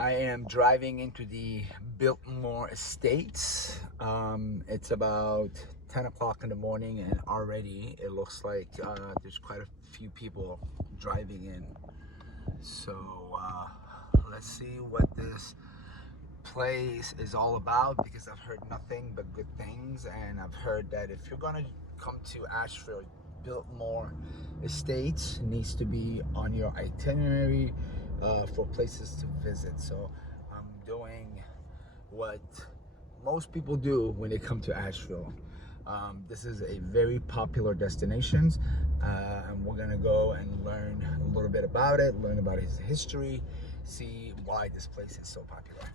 I am driving into the Biltmore Estate. It's about 10 o'clock in the morning and already it looks like there's quite a few people driving in. So let's see what this place is all about, because I've heard nothing but good things, and I've heard that if you're gonna come to Asheville, Biltmore Estates needs to be on your itinerary for places to visit. So I'm doing what most people do when they come to Asheville. This is a very popular destination, and we're gonna go and learn a little bit about it, learn about its history, see why this place is so popular.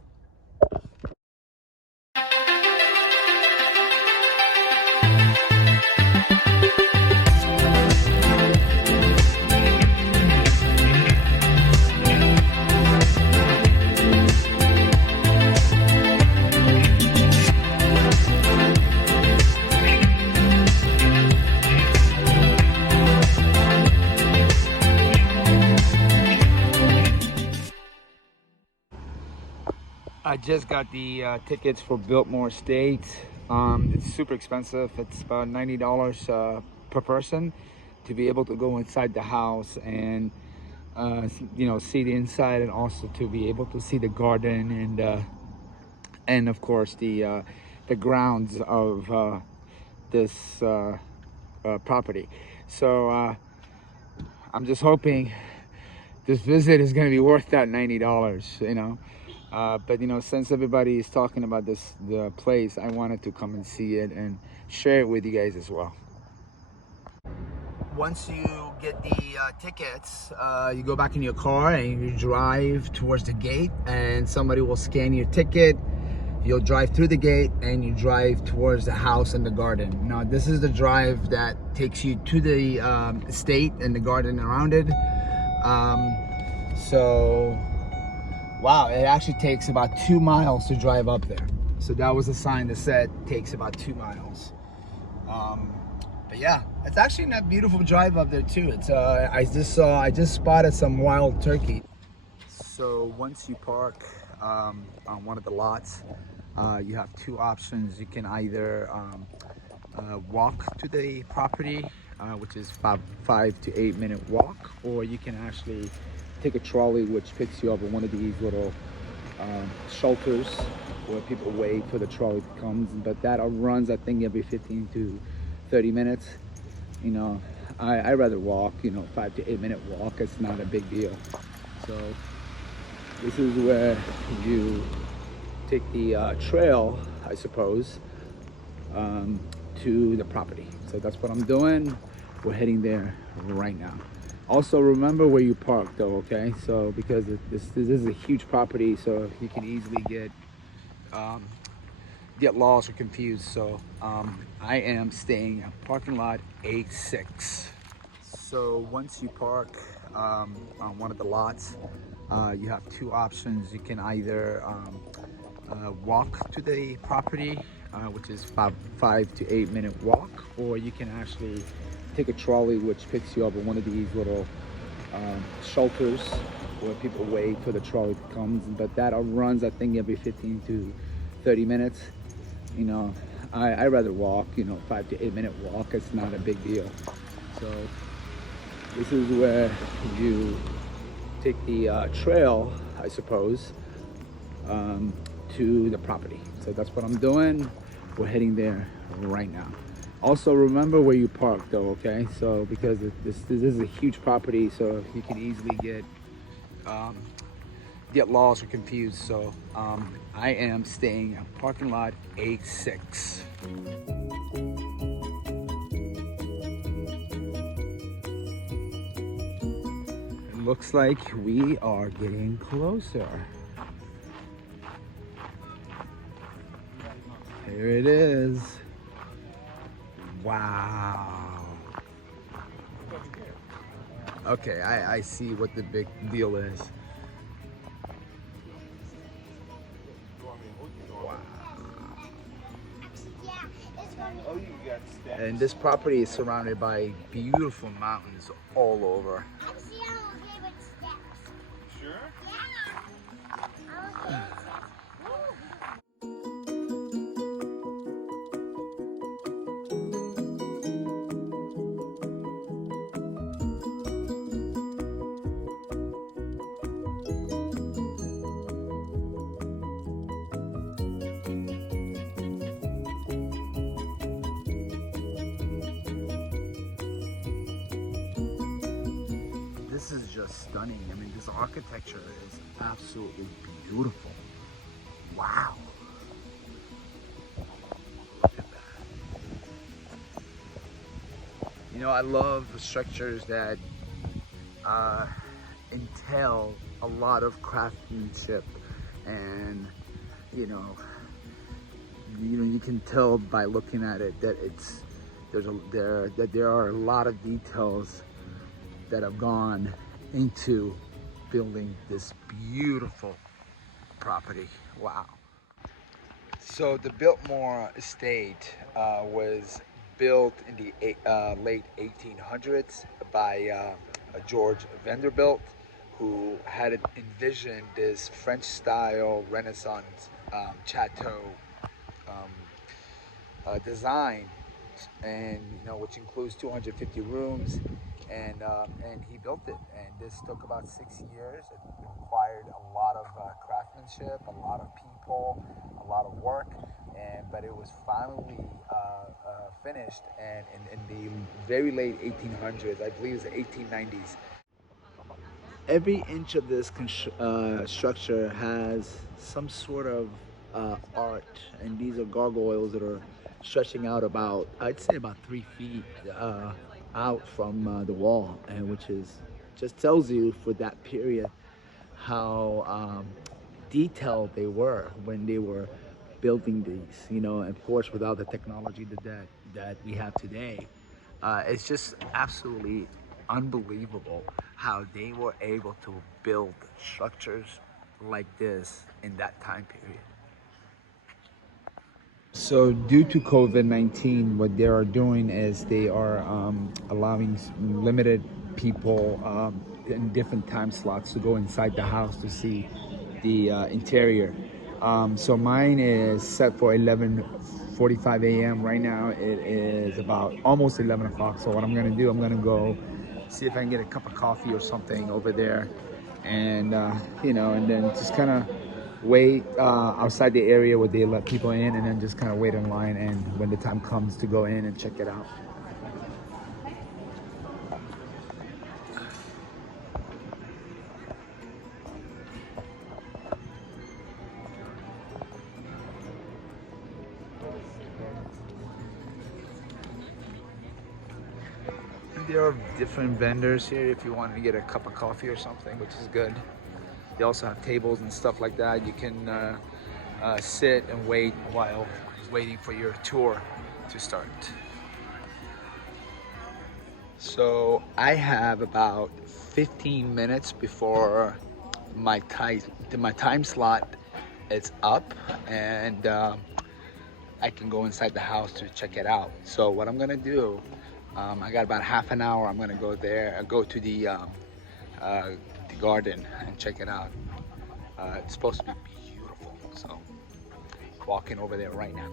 I just got the tickets for Biltmore Estate. It's super expensive. It's about $90 per person to be able to go inside the house and see the inside, and also to be able to see the garden and of course the grounds of this property. So I'm just hoping this visit is going to be worth that $90, but since everybody is talking about the place, I wanted to come and see it and share it with you guys as well. Once you get the tickets, you go back in your car and you drive towards the gate, and somebody will scan your ticket. You'll drive through the gate and you drive towards the house and the garden. Now this is the drive that takes you to the estate and the garden around it. Wow, it actually takes about 2 miles to drive up there. So that was a sign that said takes about 2 miles. But yeah, it's actually a beautiful drive up there too. It's I just spotted some wild turkey. So once you park on one of the lots, you have two options. You can either walk to the property, which is 5 to 8 minute walk, or you can actually take a trolley which picks you up at one of these little shelters where people wait for the trolley to come. But that runs, I think, every 15 to 30 minutes. I rather walk, 5 to 8 minute walk. It's not a big deal. So this is where you take the trail, I suppose, to the property. So that's what I'm doing. We're heading there right now. Also, remember where you park though, okay? So because this is a huge property, so you can easily get lost or confused. So I am staying at parking lot A6. So once you park on one of the lots, you have two options. You can either walk to the property, which is 5 to 8 minute walk, or you can actually take a trolley which picks you up at one of these little shelters where people wait for the trolley to come. But that runs, I think, every 15 to 30 minutes. I rather walk, 5 to 8 minute walk. It's not a big deal. So this is where you take the trail, I suppose, to the property. So that's what I'm doing. We're heading there right now. Also, remember where you park though, okay? So because this is a huge property, so you can easily get lost or confused. So I am staying at parking lot A6. It looks like we are getting closer. Here it is. Wow. Okay, I see what the big deal is. Wow. And this property is surrounded by beautiful mountains all over. Actually, I'm okay with steps. Sure? Yeah. stunning. I mean, this architecture is absolutely beautiful. Wow. Look at that. You know, I love the structures that entail a lot of craftsmanship, and you can tell by looking at it that there are a lot of details that have gone into building this beautiful property. Wow. So the Biltmore Estate was built in the late 1800s by George Vanderbilt, who had envisioned this French-style Renaissance chateau design, and which includes 250 rooms, and he built it. And this took about 6 years. It required a lot of craftsmanship, a lot of people, a lot of work, but it was finally finished, and in the very late 1800s, I believe it was the 1890s. Every inch of this structure has some sort of art, and these are gargoyles that are stretching out about, I'd say about 3 feet out from the wall, and which is just tells you for that period how detailed they were when they were building these. And of course, without the technology that we have today, it's just absolutely unbelievable how they were able to build structures like this in that time period. So due to COVID-19, what they are doing is they are allowing limited people in different time slots to go inside the house to see the interior. So mine is set for 11:45 a.m. Right now it is about almost 11 o'clock. So what I'm gonna do, I'm gonna go see if I can get a cup of coffee or something over there, and and then just kind of wait outside the area where they let people in, and then just kind of wait in line, and when the time comes to go in and check it out. There are different vendors here if you wanted to get a cup of coffee or something, which is good. They also have tables and stuff like that. You can sit and wait while waiting for your tour to start. So I have about 15 minutes before my time slot is up, and I can go inside the house to check it out. So what I'm gonna do, I got about half an hour. I'm gonna go there, go to the garden and check it out. It's supposed to be beautiful, so walking over there right now.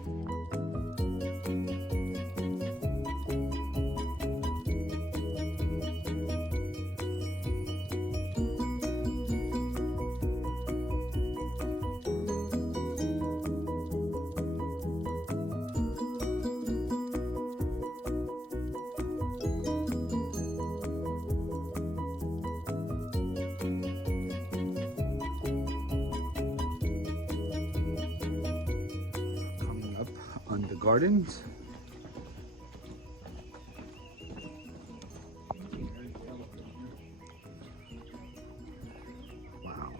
On the gardens. Wow.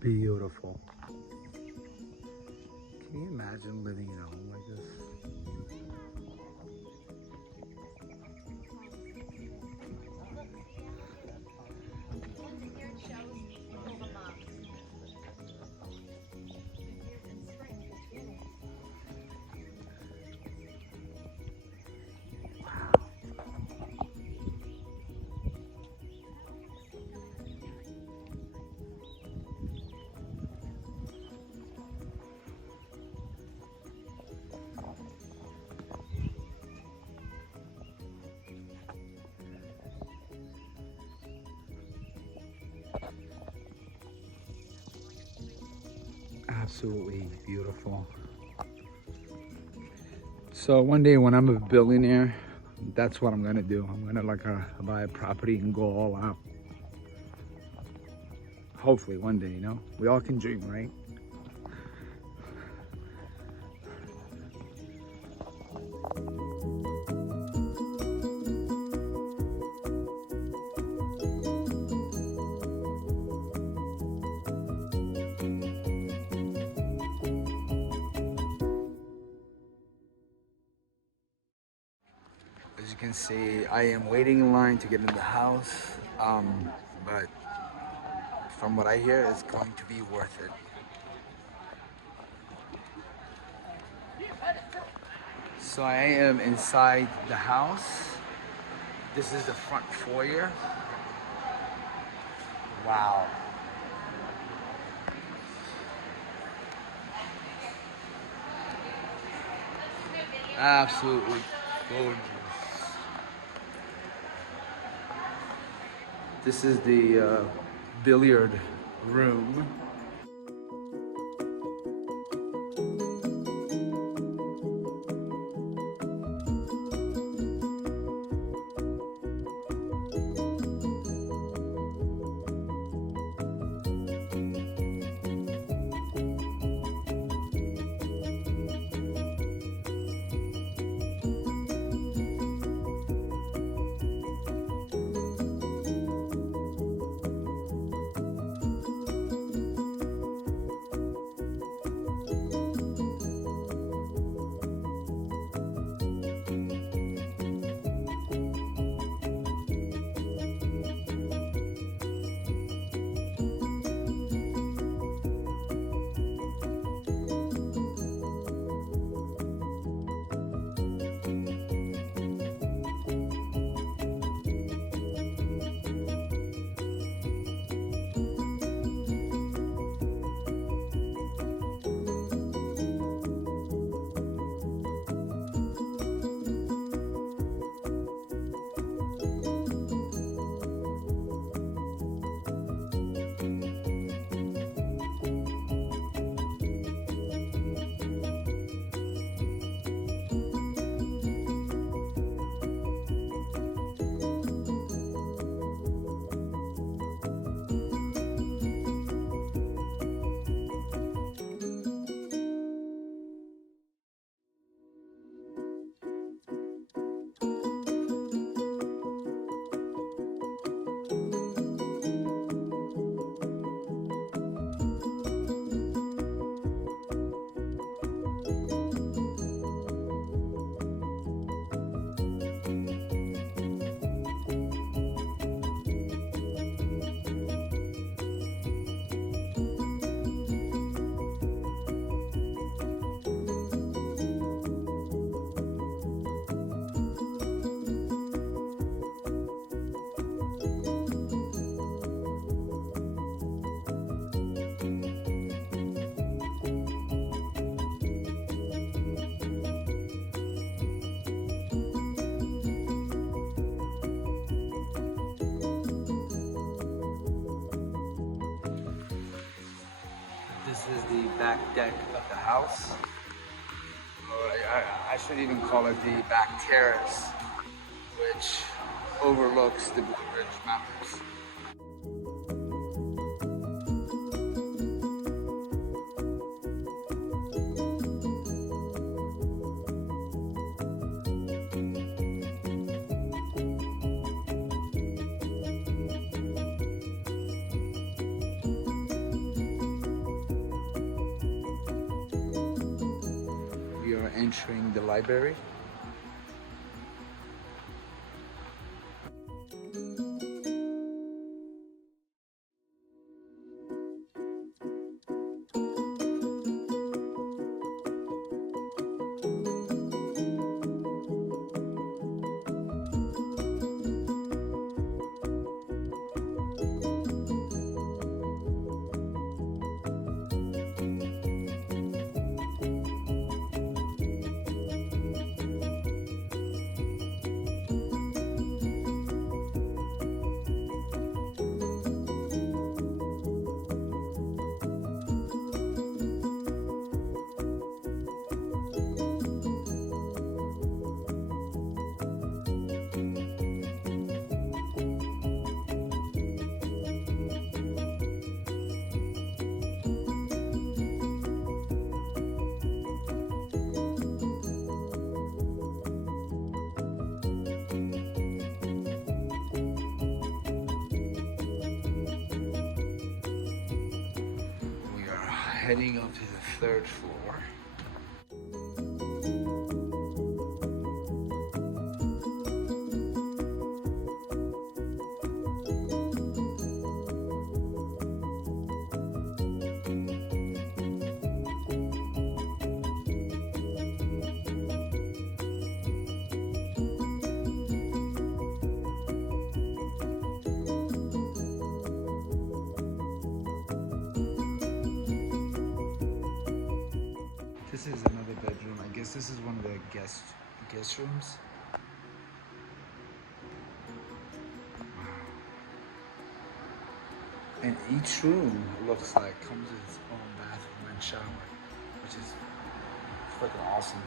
Beautiful. Can you imagine living in a home like this? Absolutely beautiful. So one day when I'm a billionaire, that's what I'm gonna do. I'm gonna like buy a property and go all out. Hopefully one day, you know, we all can dream, right? As you can see, I am waiting in line to get in the house, but from what I hear, it's going to be worth it. So I am inside the house. This is the front foyer. Wow. Absolutely gorgeous. This is the billiard room. This is the back deck of the house. I should even call it the back terrace, which overlooks the Blue Ridge Mountains. We are entering the library. heading up to the third floor. This is another bedroom. I guess this is one of the guest rooms. Wow. And each room looks like comes with its own bathroom and shower, which is freaking awesome.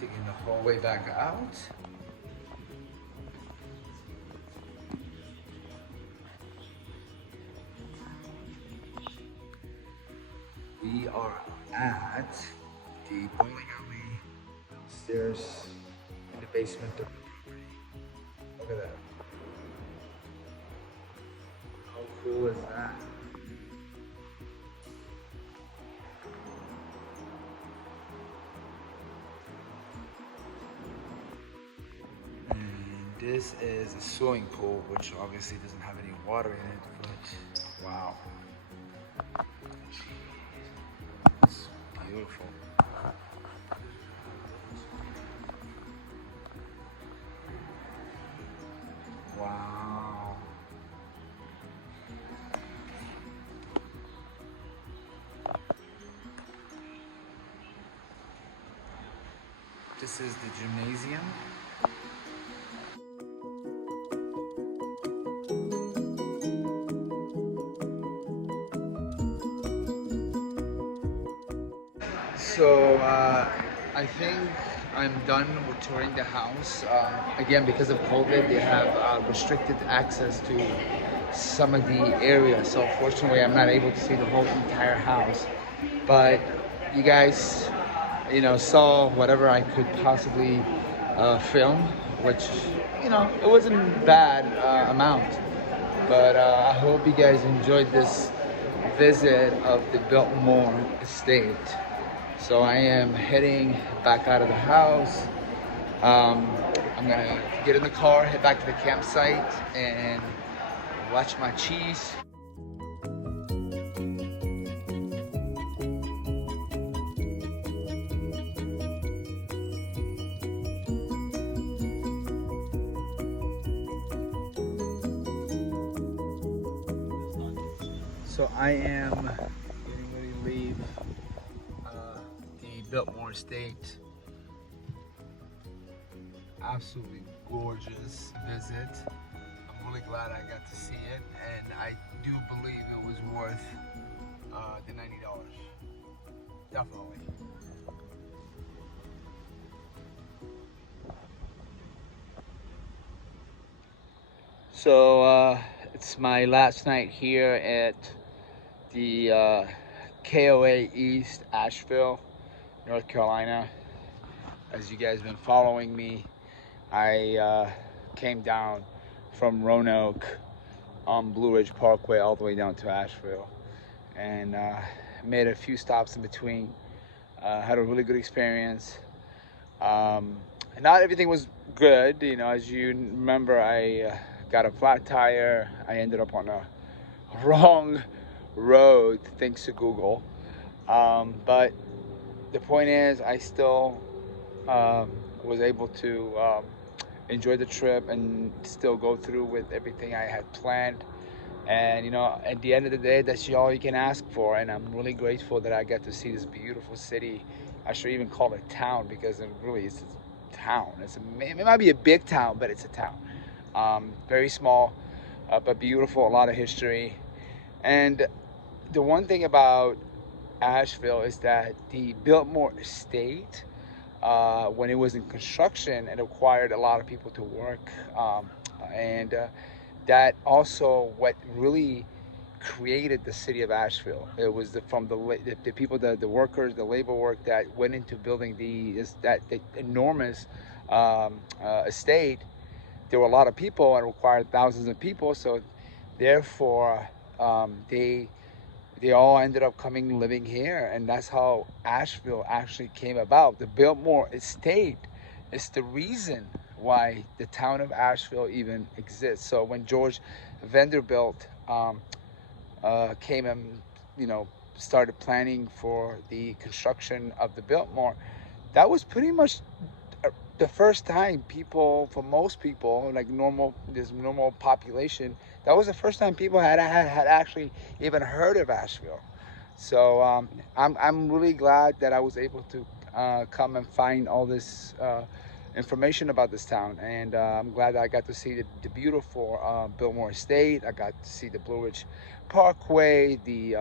Taking the whole way back out. We are at the bowling alley downstairs in the basement of the property. Look at that. How cool is that? This is a swimming pool, which obviously doesn't have any water in it, but wow. It's beautiful. Wow. This is the gymnasium. So I think I'm done with touring the house. Again, because of COVID, they have restricted access to some of the areas. So unfortunately, I'm not able to see the whole entire house. But you guys, saw whatever I could possibly film, which, it wasn't bad amount. But I hope you guys enjoyed this visit of the Biltmore Estate. So I am heading back out of the house. I'm gonna get in the car, head back to the campsite, and watch my cheese. So I am getting ready to leave the Biltmore Estate. Absolutely gorgeous visit. I'm really glad I got to see it, and I do believe it was worth the $90. Definitely. So it's my last night here at the KOA East, Asheville, North Carolina. As you guys have been following me, I came down from Roanoke on Blue Ridge Parkway all the way down to Asheville, and made a few stops in between. Had a really good experience. Not everything was good, as you remember, I got a flat tire. I ended up on a wrong road thanks to Google, but the point is I still was able to enjoy the trip and still go through with everything I had planned. And at the end of the day, that's all you can ask for, and I'm really grateful that I got to see this beautiful city. I should even call it a town, because it really is a town. It might be a big town, but it's a town. Very small, but beautiful, a lot of history. And the one thing about Asheville is that the Biltmore Estate when it was in construction, it required a lot of people to work, and that also what really created the city of Asheville. It was from the people, the workers, the labor work that went into building the enormous estate. There were a lot of people and required thousands of people, so therefore they all ended up coming living here, and that's how Asheville actually came about. The Biltmore Estate is the reason why the town of Asheville even exists. So when George Vanderbilt came and started planning for the construction of the Biltmore, that was pretty much the first time people, for most people, like this normal population, that was the first time people had actually even heard of Asheville. So I'm really glad that I was able to come and find all this information about this town, and I'm glad that I got to see the beautiful Biltmore Estate. I got to see the Blue Ridge Parkway, the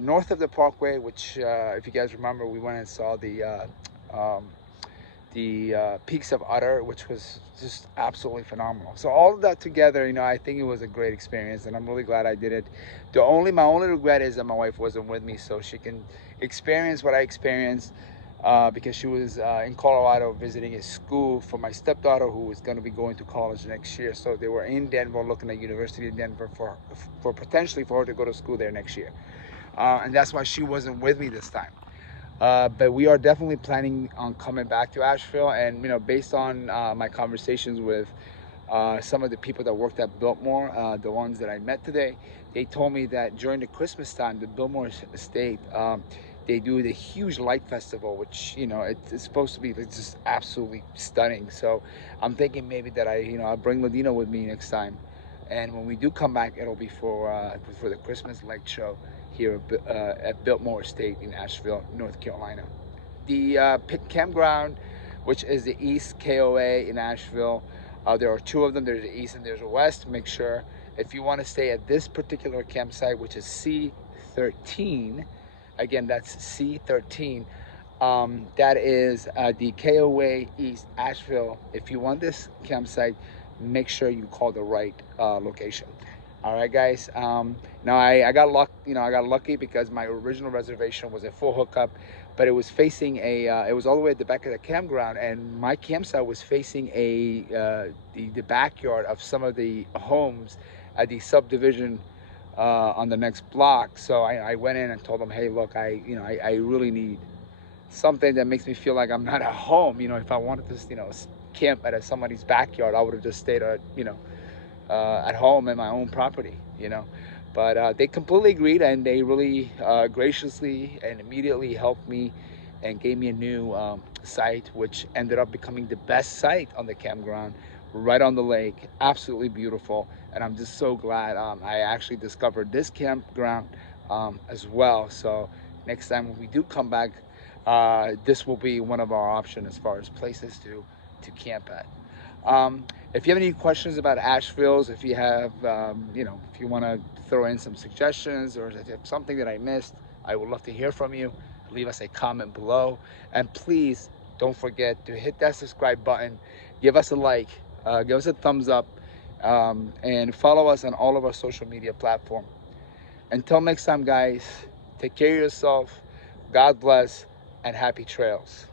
north of the Parkway, which if you guys remember, we went and saw the peaks of Utter, which was just absolutely phenomenal. So all of that together, I think it was a great experience, and I'm really glad I did it. My only regret is that my wife wasn't with me, so she can experience what I experienced, because she was in Colorado visiting a school for my stepdaughter, who was going to be going to college next year. So they were in Denver, looking at University of Denver for potentially for her to go to school there next year, and that's why she wasn't with me this time. But we are definitely planning on coming back to Asheville, and based on my conversations with some of the people that worked at Biltmore, the ones that I met today, they told me that during the Christmas time, the Biltmore Estate, they do the huge light festival, which it's supposed to be just absolutely stunning. So I'm thinking maybe that I'll bring Ladina with me next time, and when we do come back, it'll be for the Christmas light show here at Biltmore Estate in Asheville, North Carolina. The campground, which is the East KOA in Asheville, there are two of them. There's the East and there's the West. Make sure, if you want to stay at this particular campsite, which is C13, again, that's C13, that is the KOA East Asheville. If you want this campsite, make sure you call the right location. All right, guys. Now I got lucky because my original reservation was a full hookup, but it was facing it was all the way at the back of the campground, and my campsite was facing the backyard of some of the homes at the subdivision on the next block. So I went in and told them, hey, look, I really need something that makes me feel like I'm not at home. If I wanted to camp at somebody's backyard, I would have just stayed at home in my own property, but they completely agreed, and they really graciously and immediately helped me and gave me a new site, which ended up becoming the best site on the campground, right on the lake. Absolutely beautiful, and I'm just so glad I actually discovered this campground as well. So next time when we do come back, this will be one of our options as far as places to camp at. If you have any questions about Asheville's, if you have, if you want to throw in some suggestions, or if you have something that I missed, I would love to hear from you. Leave us a comment below, and please don't forget to hit that subscribe button, give us a like, give us a thumbs up, and follow us on all of our social media platforms. Until next time, guys, take care of yourself. God bless, and happy trails.